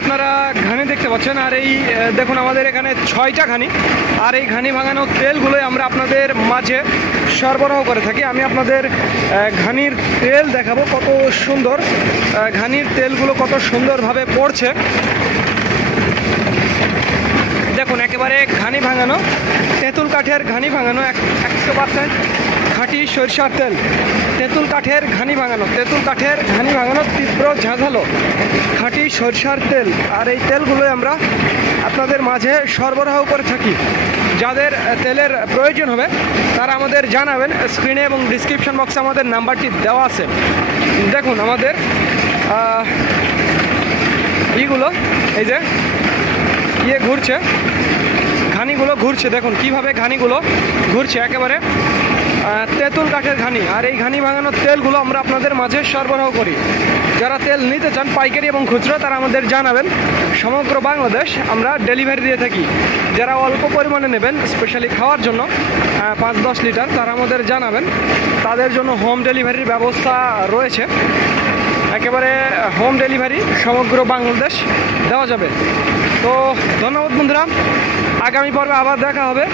আপনারা ঘানি দেখতে পাচ্ছেন, আর এই দেখুন আমাদের এখানে 6টা ঘানি, আর এই ঘানি ভাঙানো তেলগুলোই আমরা আপনাদের মাঝে সরবরাহ করে থাকি। আমি আপনাদের ঘানির তেল দেখাবো, কত সুন্দর ঘানির তেলগুলো কত সুন্দরভাবে পড়ছে। দেখুন একেবারে ঘানি ভাঙানো তেঁতুল কাঠের ঘানি ভাঙানো 100% খাঁটি সরিষার তেল, তেঁতুল কাঠের ঘানি ভাঙানো, তেঁতুল কাঠের ঘানি ভাঙানো তীব্র ঝাঁঝালো খাঁটি সরিষার তেল। আর এই তেলগুলোই আমরা আপনাদের মাঝে সরবরাহ করে থাকি। যাদের তেলের প্রয়োজন হবে তারা আমাদের জানাবেন, স্ক্রিনে এবং ডিসক্রিপশন বক্সে আমাদের নাম্বারটি দেওয়া আছে। দেখুন আমাদের ইগুলো এই যে ঘুরছে, ঘানিগুলো ঘুরছে, দেখুন কিভাবে ঘানিগুলো ঘুরছে, একেবারে তেঁতুল কাঠের ঘানি। আর এই ঘানি ভাঙানোর তেলগুলো আমরা আপনাদের মাঝে সরবরাহ করি। যারা তেল নিতে চান পাইকারি এবং খুচরো তারা আমাদের জানাবেন। সমগ্র বাংলাদেশ আমরা ডেলিভারি দিয়ে থাকি। যারা অল্প পরিমাণে নেবেন স্পেশালি খাওয়ার জন্য 5-10 লিটার, তারা আমাদের জানাবেন, তাদের জন্য হোম ডেলিভারির ব্যবস্থা রয়েছে। একেবারে হোম ডেলিভারি সমগ্র বাংলাদেশ দেওয়া যাবে। তো ধন্যবাদ বন্ধুরা, আগামী পর্বে আবার দেখা হবে।